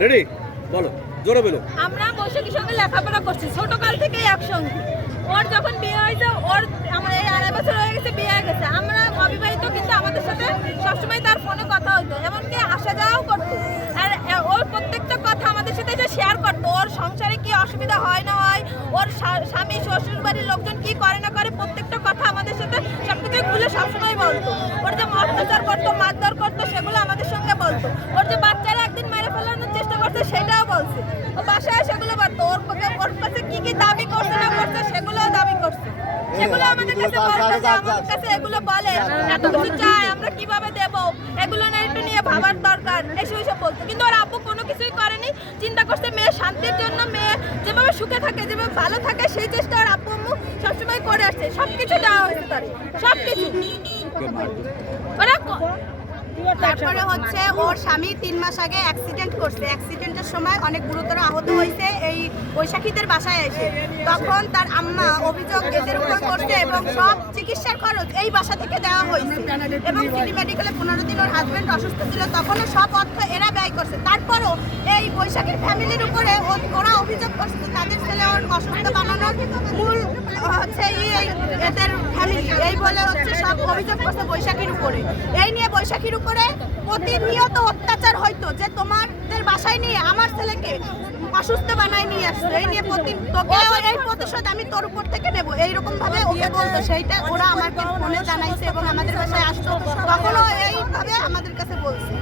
Ready বলো, জোরে বলো। আমরা বৈশাখীর সঙ্গে লেখাপড়া করছি, ছোটকাল থেকেই একসঙ্গে। ওর যখন বিয়ে হয়েছে, ওর আমার এই আড়াই বছর হয়ে গেছে, বিয়ে হয়ে গেছে। আমরা অবিবাহিত, কিন্তু আমাদের সাথে সবসময় তার ফোনে কথা হতো, এমনকি আসা যাওয়াও করতো। আর ওর প্রত্যেকটা কথা আমাদের সাথে যে শেয়ার করতো, ওর সংসারে কি অসুবিধা হয় না হয়, ওর স্বামী, শ্বশুর বাড়ির লোকজন কি করে না করে, প্রত্যেকটা কথা আমাদের সাথে সবকিছু খুলে সবসময় বলতো। ওর যে অত্যাচার করতো মারধর করতো সেগুলো আমাদের সঙ্গে বলতো ওর যে বাচ্চারা একদিন মেরে ফেলানোর চেষ্টা করছে সেটাও বলছে ও বাসায় সেগুলো বলতো ওর কাছে- ওর কাছে কি কি দাবি করছে, না করছে, সেগুলোও দাবি করছে। সেগুলো আমাদের কাছে বলতো যে আমাদের কাছে এগুলো বলে, এত কিছু চাই আমরা কীভাবে দেব? এগুলো না একটু নিয়ে ভাবার দরকার এসব এসব বলতো কিন্তু ওর আব্বু কোনো কিছুই করেনি, চিন্তা করছে মেয়ে শান্তির জন্য, মেয়ে যেভাবে সুখে থাকে, যেভাবে ভালো থাকে, সেই চেষ্টা ওর আব্বু আম্মু সবসময় করে আসছে। সবকিছু দেওয়া হয়েছে তার সবকিছু। ওরা ক- তারপরে হচ্ছে ওর স্বামী তিন মাস আগে অ্যাক্সিডেন্ট করছে। অ্যাক্সিডেন্টের সময় অনেক গুরুতর আহত হয়েছে। বৈশাখীদের বাসায় এসে তখন তার আম্মা অভিযোগ এদের উপর করছে এবং সব চিকিৎসার খরচ এই বাসা থেকে দেওয়া হয়েছে। এবং সিটি মেডিকেলে পনেরো দিন ওর হাজবেন্ড অসুস্থ ছিল, তখনও সব অর্থ এরা ব্যয় করছে। তারপরও এই বৈশাখীর ফ্যামিলির উপরে ওরা অভিযোগ করছে তাদের ছেলে ওর অসুস্থ বানানোর মূল হচ্ছে এই এদের ফ্যামিলি এই বলে হচ্ছে সব অভিযোগ করছে বৈশাখীর উপরে। এই নিয়ে বৈশাখীর উপরে প্রতিনিয়ত অত্যাচার হয়তো যে তোমাদের বাসায় নিয়ে আমার ছেলেকে অসুস্থ বানায় নিয়ে আসছে। এই নিয়ে তোকে এই প্রতিশোধ আমি তোর উপর থেকে নেব। এইরকম ভাবে ওকে বলতো সেইটা ওরা আমাকে ফোনে জানাইছে এবং আমাদের বাসায় আসতো তখনও এইভাবে আমাদের কাছে বলছে।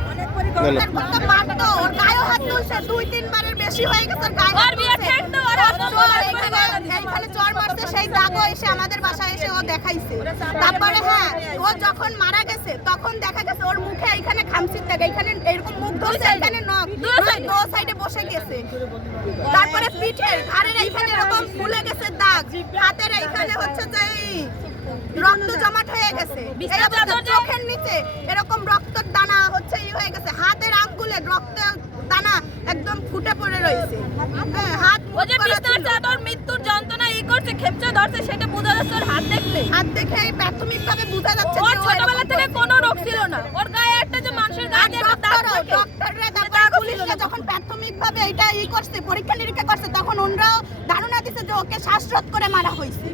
মারতো, ওর গায়েও হাত তুলছে দুই তিনবারের বেশি হয়ে গেছে গায়ে এইখানে চর সেই দাগও এসে আমাদের বাসায় এসে ও দেখাইছে। তারপরে হ্যাঁ ও যখন মারা গেছে তখন দেখা গেছে ওর মুখে খামচির দাগ এইখানে এরকম মুখ ধরছে এখানে নখ এ। দো সাইডে বসে গেছে। তারপরে পিঠের ঘাড়ের এইখানে এরকম ফুলে গেছে দাগ হাতের এইখানে হচ্ছে যে রক্ত জমাট হয়ে গেছে। চোখের নিচে এরকম রক্তের দানা হচ্ছে ই হয়ে গেছে। হাতের আঙ্গুলে রক্তের দানা একদম ফুটে পড়ে রয়েছে। হ্যাঁ হাত ধরছে সেটা বোঝা যাচ্ছে ওর হাত দেখলে। হাত দেখে প্রাথমিকভাবে বোঝা যাচ্ছে ওর ছোটবেলা থেকে কোনো রোগ ছিল না। ওর গায়ে একটা যে মানুষের গায়ে একটা দাগ থাকে ডক্টররা তারপরে পুলিশরা যখন প্রাথমিকভাবে এটা ই করছে পরীক্ষা নিরীক্ষা করছে তখন ওনরাও ধারণা দিছে যে ওকে শ্বাসরোধ করে মারা হয়েছে।